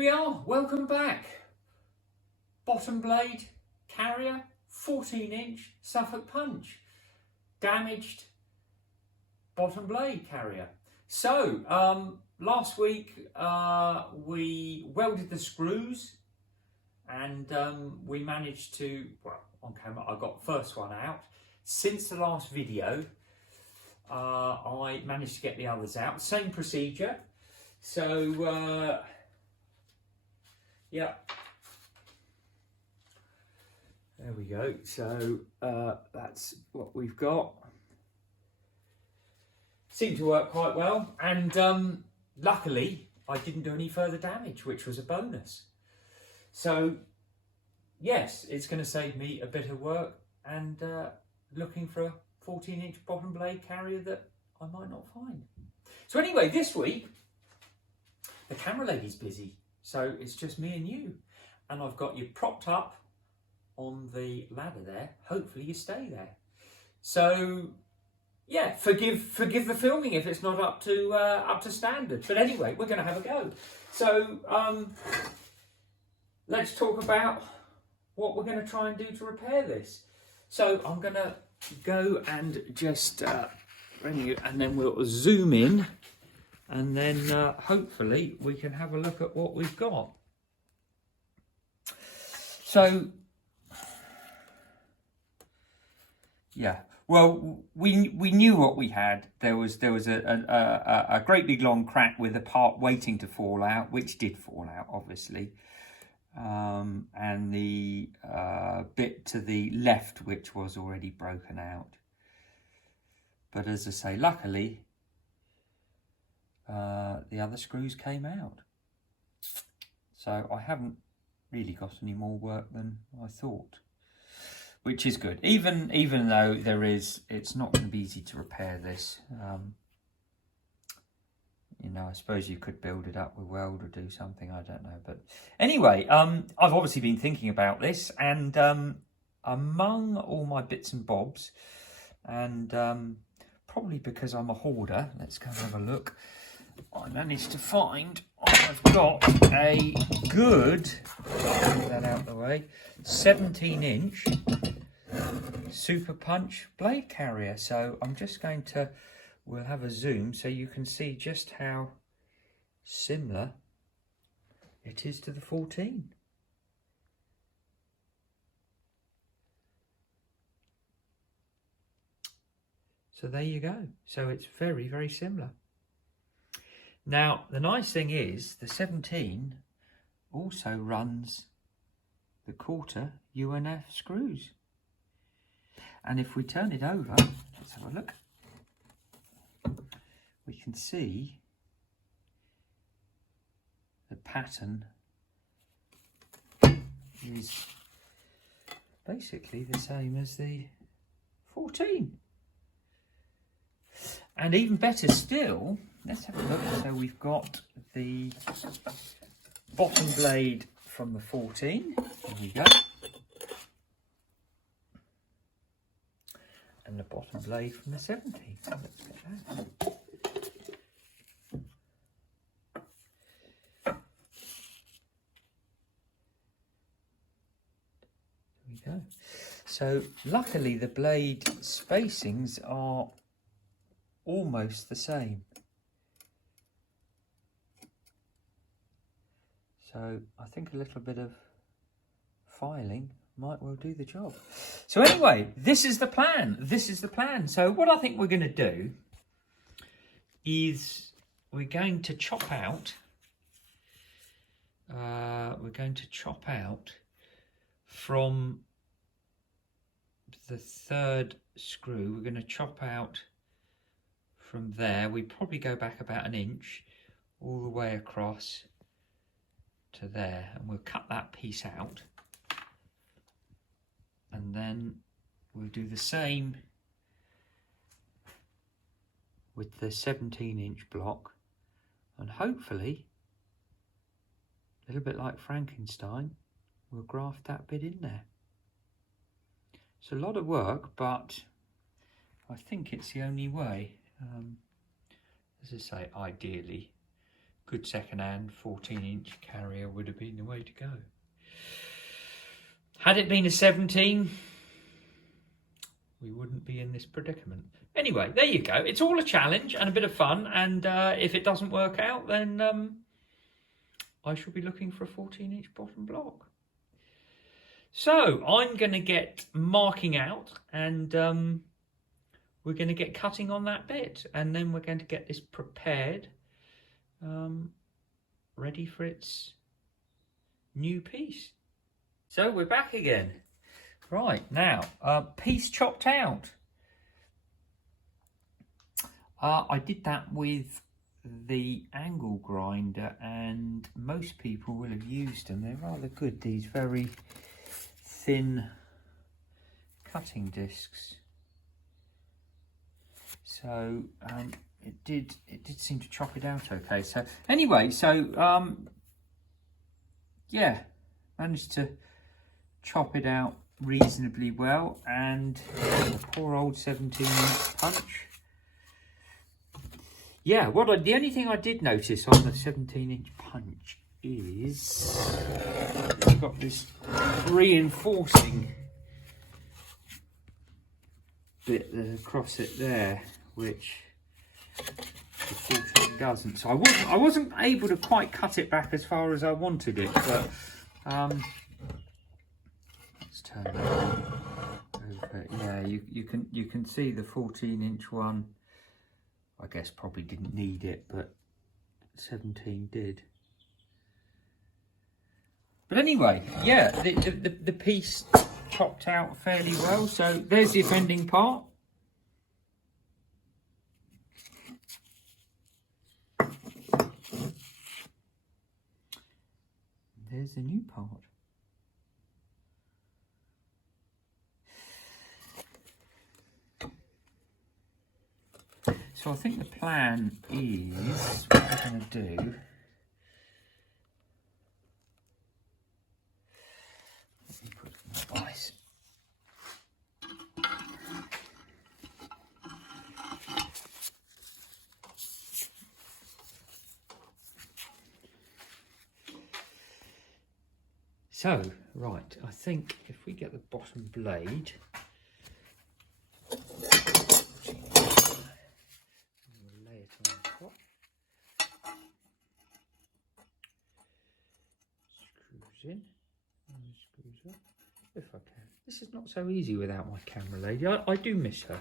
we are, welcome back. Bottom blade carrier, 14-inch Suffolk Punch. Damaged bottom blade carrier. So, last week we welded the screws and we managed to, well, on camera, I got the first one out. Since the last video, I managed to get the others out. Same procedure. So, yeah, there we go. So that's what we've got. Seemed to work quite well, and luckily I didn't do any further damage, which was a bonus. So yes, it's going to save me a bit of work, and looking for a 14-inch bottom blade carrier that I might not find. So anyway, this week the camera lady's busy. So it's just me and you, and I've got you propped up on the ladder there. Hopefully you stay there. So yeah, forgive the filming if it's not up to standard. But anyway, we're going to have a go. So let's talk about what we're going to try and do to repair this. So I'm going to go and just and then we'll zoom in. And then hopefully we can have a look at what we've got. So, yeah, well, we knew what we had. There was a great big long crack with a part waiting to fall out, which did fall out, obviously. And the bit to the left, which was already broken out. But as I say, luckily, the other screws came out. So I haven't really got any more work than I thought, which is good. Even though it's not going to be easy to repair this. You know, I suppose you could build it up with weld or do something, I don't know. But anyway, I've obviously been thinking about this, and among all my bits and bobs, and probably because I'm a hoarder, let's go and have a look. I managed to find, I've got a good, move that out of the way, 17-inch Super Punch blade carrier. So I'm just going to, we'll have a zoom so you can see just how similar it is to the 14. So there you go. So it's very, very similar. Now, the nice thing is the 17 also runs the quarter UNF screws. And if we turn it over, let's have a look, we can see the pattern is basically the same as the 14. And even better still, let's have a look. So we've got the bottom blade from the 14. There we go. And the bottom blade from the 17. So let's get that. There we go. So luckily the blade spacings are almost the same. So I think a little bit of filing might well do the job. So anyway, this is the plan. This is the plan. So what I think we're going to do is we're going to chop out. From the third screw. We're going to chop out from there. We probably go back about an inch all the way across to there, and we'll cut that piece out, and then we'll do the same with the 17-inch block, and hopefully, a little bit like Frankenstein, we'll graft that bit in there. It's a lot of work, but I think it's the only way. As I say, ideally good second-hand 14-inch carrier would have been the way to go. Had it been a 17, we wouldn't be in this predicament. Anyway, there you go. It's all a challenge and a bit of fun, and if it doesn't work out, then I shall be looking for a 14-inch bottom block. So I'm going to get marking out, and we're going to get cutting on that bit, and then we're going to get this prepared, ready for its new piece. So we're back again. Right, now, piece chopped out. I did that with the angle grinder, and most people will have used them. They're rather good, these very thin cutting discs. So it did seem to chop it out okay. So anyway, so yeah, managed to chop it out reasonably well, and the poor old 17-inch punch. Yeah, the only thing I did notice on the 17-inch punch is it's got this reinforcing bit across it there, which the 14 doesn't. So I wasn't able to quite cut it back as far as I wanted it, but let's turn that over. Yeah, you can see the 14-inch one, I guess probably didn't need it, but 17 did. But anyway, yeah, the piece chopped out fairly well. So there's the offending part. There's the new part. So I think the plan is, what we're going to do, let me put my ice. So, right, I think if we get the bottom blade, in and screws up if I can. This is not so easy without my camera lady. I do miss her.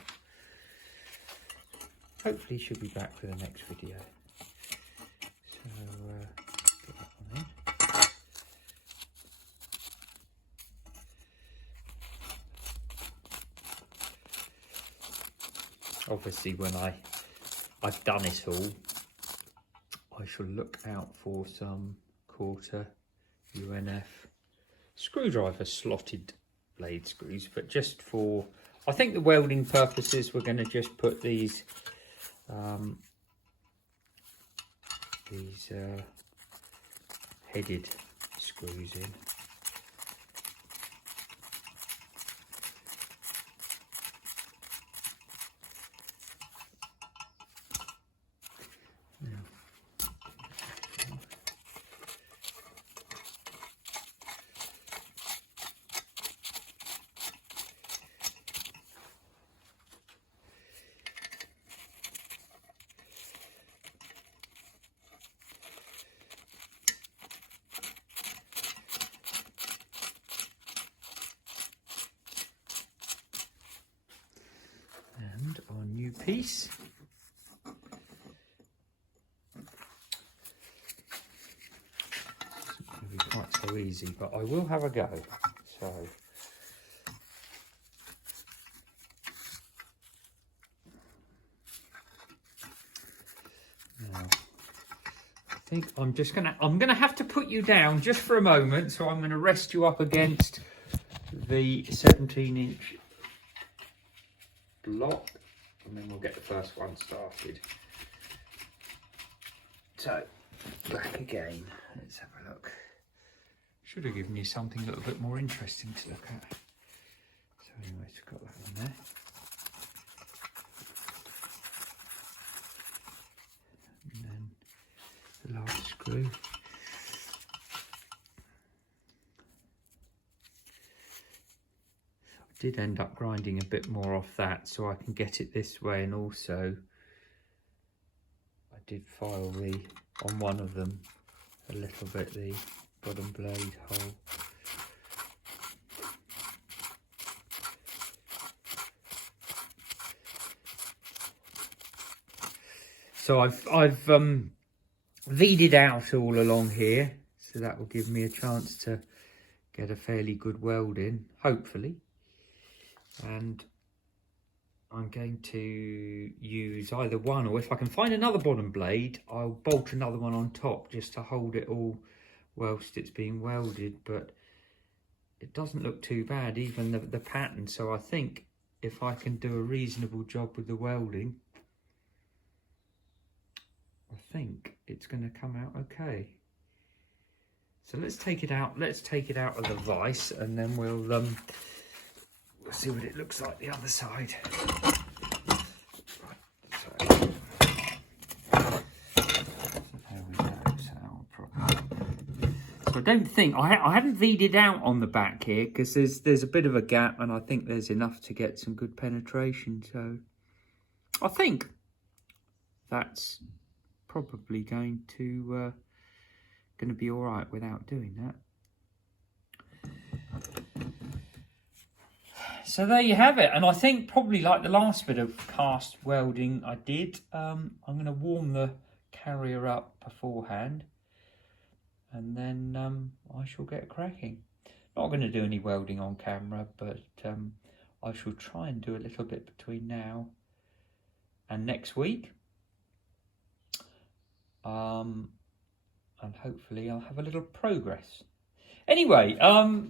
Hopefully she'll be back for the next video. So put that one in. Obviously when I've done it all, I shall look out for some quarter UNF screwdriver slotted blade screws, but just for, I think, the welding purposes, we're going to just put these headed screws in. And our new piece. It's not going to be quite so easy, but I will have a go. So now I think I'm gonna have to put you down just for a moment, so I'm gonna rest you up against the 17-inch block, and then we'll get the first one started. So back again, let's have a look. Should have given you something a little bit more interesting to look at. So anyway, it's got that one there. And then the last screw. I did end up grinding a bit more off that so I can get it this way, and also I did file on one of them a little bit, the bottom blade hole. So I've V'd it out all along here, so that will give me a chance to get a fairly good weld in, hopefully. And I'm going to use either one, or if I can find another bottom blade, I'll bolt another one on top just to hold it all whilst it's being welded. But it doesn't look too bad, even the pattern. So I think if I can do a reasonable job with the welding, I think it's going to come out okay. So let's take it out. Let's take it out of the vise, and then we'll see what it looks like the other side. Right, there we go. So I don't think I hadn't V'd it out on the back here, because there's a bit of a gap, and I think there's enough to get some good penetration. So I think that's probably going to be all right without doing that. So there you have it, and I think probably like the last bit of cast welding I did, I'm going to warm the carrier up beforehand, and then I shall get cracking. Not going to do any welding on camera, but I shall try and do a little bit between now and next week. And hopefully I'll have a little progress. Anyway,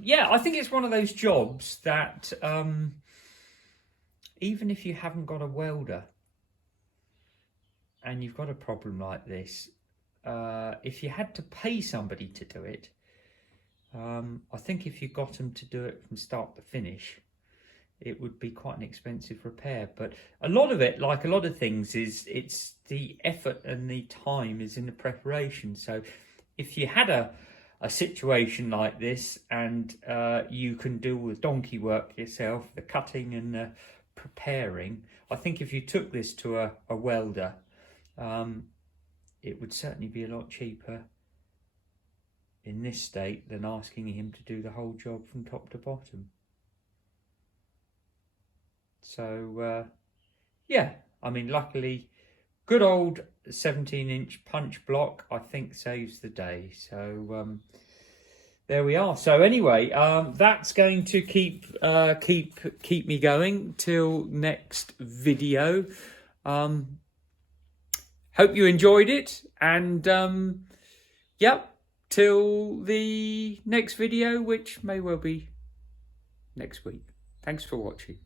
yeah, I think it's one of those jobs that even if you haven't got a welder and you've got a problem like this, if you had to pay somebody to do it, I think if you got them to do it from start to finish, it would be quite an expensive repair. But a lot of it, like a lot of things, it's the effort and the time is in the preparation. So if you had a situation like this, and you can do all the donkey work yourself, the cutting and the preparing, I think if you took this to a welder, it would certainly be a lot cheaper in this state than asking him to do the whole job from top to bottom. So yeah, I mean, luckily good old 17-inch punch block I think saves the day. So there we are. So anyway, that's going to keep me going till next video. Hope you enjoyed it, and yep, till the next video, which may well be next week. Thanks for watching.